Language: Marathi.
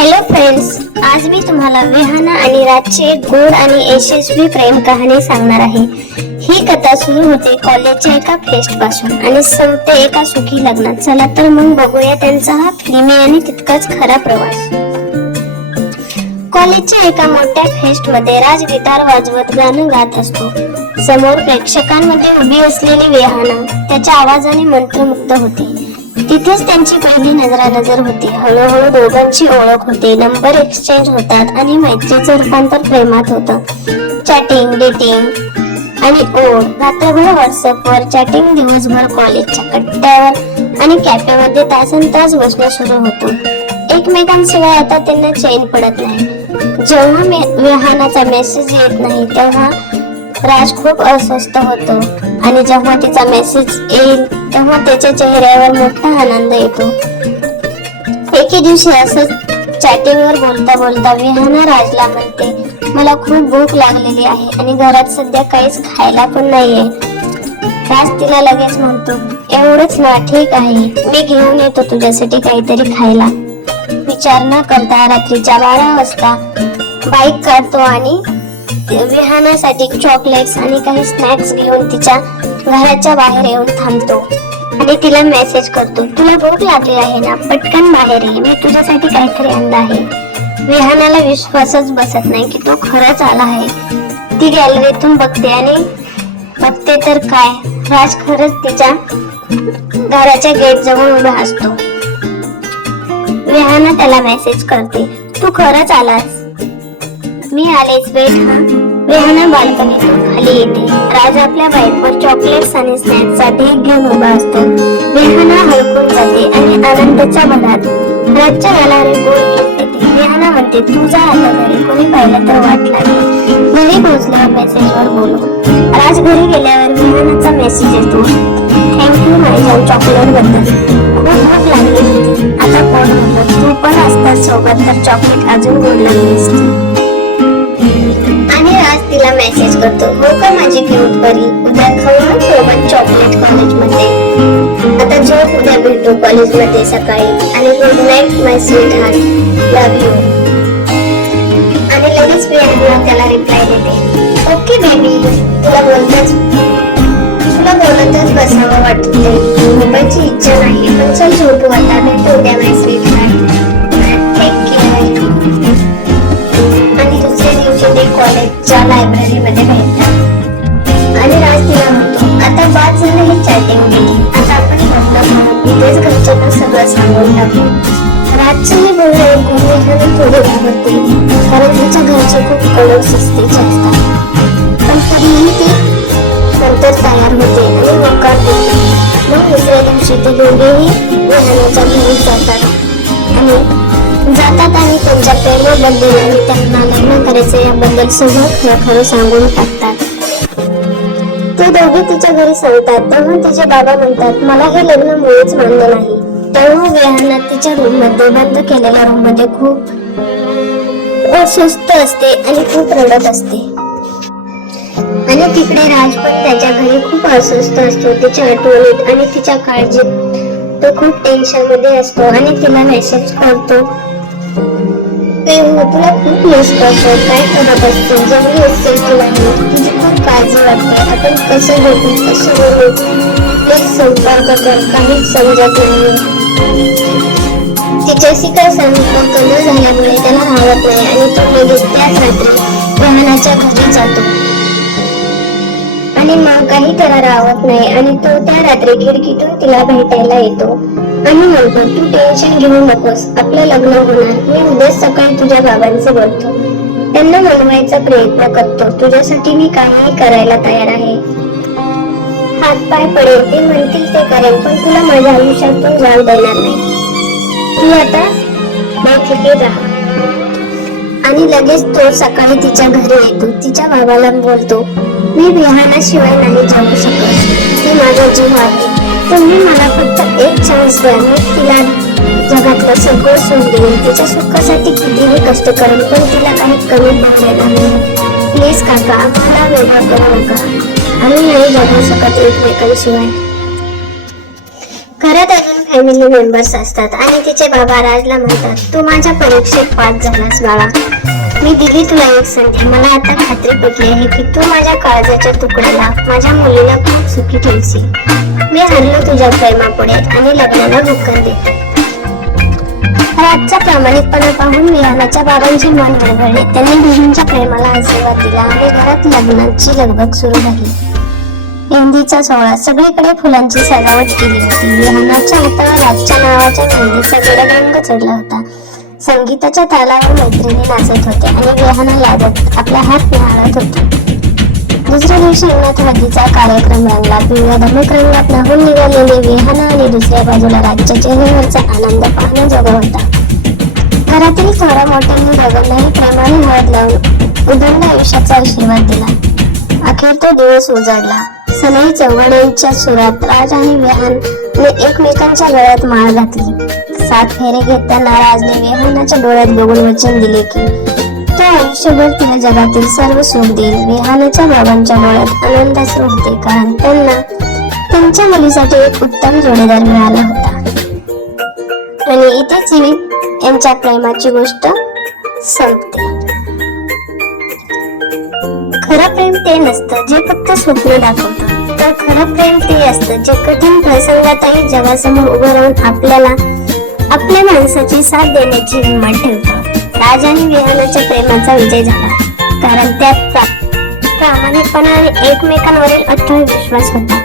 हॅलो फ्रेंड्स, आज मी तुम्हाला विहाना आणि राजची एक गोड आणि यशस्वी प्रेम कहाणी सांगणार आहे। ही कथा सुरू होते कॉलेजच्या एका फेस्ट पासून आणि संपते एका सुखी लग्नात। चला तर मग बघूया त्यांचा हा फिल्मी आणि तितकाच खरा प्रवास। कॉलेजच्या एका मोठ्या फेस्ट मध्ये राज गिटार वाजवत गाणं गात असतो। समोर प्रेक्षकांमध्ये उभी असलेली विहाना त्याच्या आवाजाने मंत्रमुग्ध होते। तिथेच त्यांची पहिली नजरानजर होती। हळूहळू दोघांची ओळख होते, नंबर एक्सचेंज होतात आणि मैत्रीचं रूपांतर प्रेमात होतं। चॅटिंग, डेटिंग आणि ओढ, रात्रभर व्हॉट्सअपवर चॅटिंग, दिवसभर कॉलेजच्या कट्ट्यावर आणि कॅफेमध्ये तासनतास बसणं सुरू होतं। एकमेकांशिवाय आता त्यांना चैन पडत नाही। जेव्हा विहानाचा मेसेज येत नाही तेव्हा राज खूप अस्वस्थ होतो आणि जेव्हा तिचा मेसेज येईल तेव्हा त्याच्या चेहऱ्यावर मोठा आनंद येतो। एके दिवशी असंच चॅटिंगवर बोलता बोलता विहाना राजला म्हणते, मला खूप भूक लागलेली आहे आणि घरात सध्या काहीच खायला पण नाहीये। राज तिला लगेच म्हणतो, एवढंच ना, ठीक आहे, मी घेऊन येतो तुझ्यासाठी काहीतरी खायला। विचार न करता रात्रीच्या 12 वाजता बाईक काढतो आणि विहानासाठी चॉकलेट्स आणि काही स्नॅक्स घेऊन तिच्या घराच्या बाहेर येऊन थांबतो आणि तिला मेसेज करतो, तुला भूक लागली आहे ना, पटकन बाहेर ये, मी तुझ्यासाठी काहीतरी आणलं आहे। विहानाला विश्वासच बसत नाही की तो खरंच आला आहे। ती गॅलरीतून बघते आणि बघते तर काय, राज खरंच तिच्या घराच्या गेट जवळ उभा असतो। विहाना त्याला मेसेज करते, तू खरंच आलास, मी आलेच, वेट हा। विहाना बाल्कनीतून खाली येते। राज आपल्या बाईकवर चॉकलेट्स आणि स्नॅक्स साठी घेऊन उभा असतो। विहाना हळकून जाते आणि आनंदाच्या भरात राजच्या गालावर गोड किस देते। विहाना म्हणते, तू जा आता घरी, कोणी पाहिलं तर वाट लागेल। घरी पोहोचल्यावर मेसेजवर बोलू। राज घरी गेल्यावर विहानाचा मेसेज येतो, थँक्यू माझ्या चॉकलेट बद्दल, खूप भूक लागली होती, आता कोण म्हणलं, तू पण असतात सोबत तर चॉकलेट अजून गोड लागली असती। आणि राज तिला मेसेज करतो, हो का माझी क्यूट परी, उद्या खाऊ ना सोबत चॉकलेट कॉलेजमध्ये, आता झोप, उद्या भेटू कॉलेजमध्ये सकाळी, आणि good night my sweet heart, love you. आणि लगेच विहाना त्याला रिप्लाय देते, ओके बेबी, तुला बोलतच बसावं वाटते, झोपायची इच्छा नाही, पण चल झोपू आता, भेटू उद्या माय स्वीट हार्ट, टेक केअर। आणि दुसऱ्या दिवशी ते कॉलेजच्या लायब्ररी मध्ये भेटतात आणि राज तिला म्हणतो, आता बाद झालं ही चॅटिंग केली, आता आपण लग्न इथेच घरच्यांना सगळं सांगून टाकू। राजचंही बोलणं ऐकून विहाना थोडी घाबरते, कारण तिच्या घरचे खूप कडक शिस्तीचे असतात, पण तरीही ती नंतर तयार होते आणि होकार देते। मग दुसऱ्या दिवशी ते दोघेही विहानाच्या घरी जातात आणि त्यांच्या प्रेमाबद्दल आणि त्यांना लग्न करायचं याबद्दल सगळं खरं सांगून टाकतात। ते दोघे तिच्या घरी सांगतात तेव्हा तिचे बाबा म्हणतात, मला हे लग्न मुळीच मान्य नाही। तेव्हा विहाना तिच्या रूम मध्ये, बंद केलेल्या रूम मध्ये खूप अस्वस्थ असते आणि खूप रडत असते। आणि तिकडे राज पण त्याच्या घरी खूप अस्वस्थ असतो, तिच्या आठवणीत आणि तिच्या काळजीत तो खूप टेन्शन मध्ये असतो आणि तिला मेसेज करतो, तुला खूप मिस करतो, काय करत असतो, जवळ असतेस की नाही, तुझी खूप काळजी वाटते, आपण कसं भेटू, कसं बोलू, एक संपर्क कर, काहीच समजत नाही। तिच्याशी काय संपर्क न झाल्यामुळे त्याला राहत नाही आणि तो लगेच त्याच रात्री विहानाच्या घरी जातो आणि मग काही त्याला राहत नाही आणि तो त्या रात्री खिडकीतून तिला भेटायला येतो आणि म्हणतो, तू टेन्शन घेऊ नकोस, आपलं लग्न होणार, मी उद्या सकाळी तुझ्या बाबांचे बोलतो, त्यांना मनवायचा प्रयत्न करतो, तुझ्यासाठी मी काहीही करायला तयार आहे, हातपाय पडेल, ते म्हणतील ते करेल, पण तुला माझ्या आयुष्यातून जाऊ देणार नाही, तू आता बेफिकीर राहा। आणि लगेच तो सकाळी तिच्या घरी येतो, तिच्या बाबाला बोलतो, मी विहानाशिवाय नाही जाऊ शकत, ती माझा जीव आहे, तुम्ही मला फक्त एक चान्स द्या, मी तिला जगातलं सगळं सोडून देईन, तिच्या सुखासाठी कितीही कष्ट करेन, पण तिला काही कमी पडलेला नाही, प्लीज काका, आम्हाला वेगळं करू नका, आम्ही नाही जगू शकत एकमेकांशिवाय। घरात अजून फॅमिली मेंबर्स असतात आणि तिचे बाबा राजला म्हणतात, तू माझ्या परीक्षेत पास झालास बाळा, मी दिली तुला एक संधी. मला आता खात्री पटली आहे की तू माझ्या काळजाच्या तुकड्याला, माझ्या मुलीला खूप सुखी ठेवशील. मी हरलो तुझ्या प्रेमापुढे आणि लग्नाला होकार देते. राजचा प्रामाणिकपणा पाहून विहानाच्या बाबांचे मन वळवळले. त्यांनी दोघींच्या प्रेमाला आशीर्वाद दिला आणि घरात लग्नाची लगबग सुरू झाली. मेहंदीचा सोहळा, सगळीकडे फुलांची सजावट केली होती. विहानाच्या हातावर राजच्या नावाच्या मेहंदीचा गडद रंग चढला होता. संगीताच्या तालावर मैत्रिणी नाचत होते आणि विहाना लाजत आपला हात न्याहाळत होती. दुसऱ्या दिवशी अंगणात हळदीचा कार्यक्रम रंगला. पिवळ्या धमक रंगात न्हाऊन निघालेले विहाना आणि दुसऱ्या बाजूला राजच्या चेहऱ्यावरचा आनंद पाहण्याजोगा होता. घरातील थोड्या मोठ्यांनी दोघांनाही प्रेमाने हळद लावून उदंड आयुष्याचा आशीर्वाद दिला. अखेर तो दिवस उजाडला. सनई चौघड्यांच्या सुरात राज आणि विहानने एकमेकांच्या गळ्यात माळ घातली. 7 फेरे घेताना राजने विहानाच्या डोळ्यात बघून वचन दिले की तो आयुष्यभर तिला जगातील सर्व सुख देईल. विहानाच्या बाबांच्या डोळ्यात आनंदाश्रू होते, कारण त्यांना त्यांच्या मुलीसाठी एक उत्तम जोडीदार मिळाला होता. आणि इथेच यांच्या प्रेमाची गोष्ट संपते. खरं प्रेम ते नसतं जे फक्त स्वप्न दाखवतं, तर खरं प्रेम ते असतं जे कठीण प्रसंगातही जगासमोर उभं राहून आपल्या माणसाची साथ देण्याची हिंमत ठेवतं. राज आणि विहानाच्या प्रेमाचा विजय झाला, कारण त्यात प्रामाणिकपणा आणि एकमेकांवरील अथक विश्वास होता.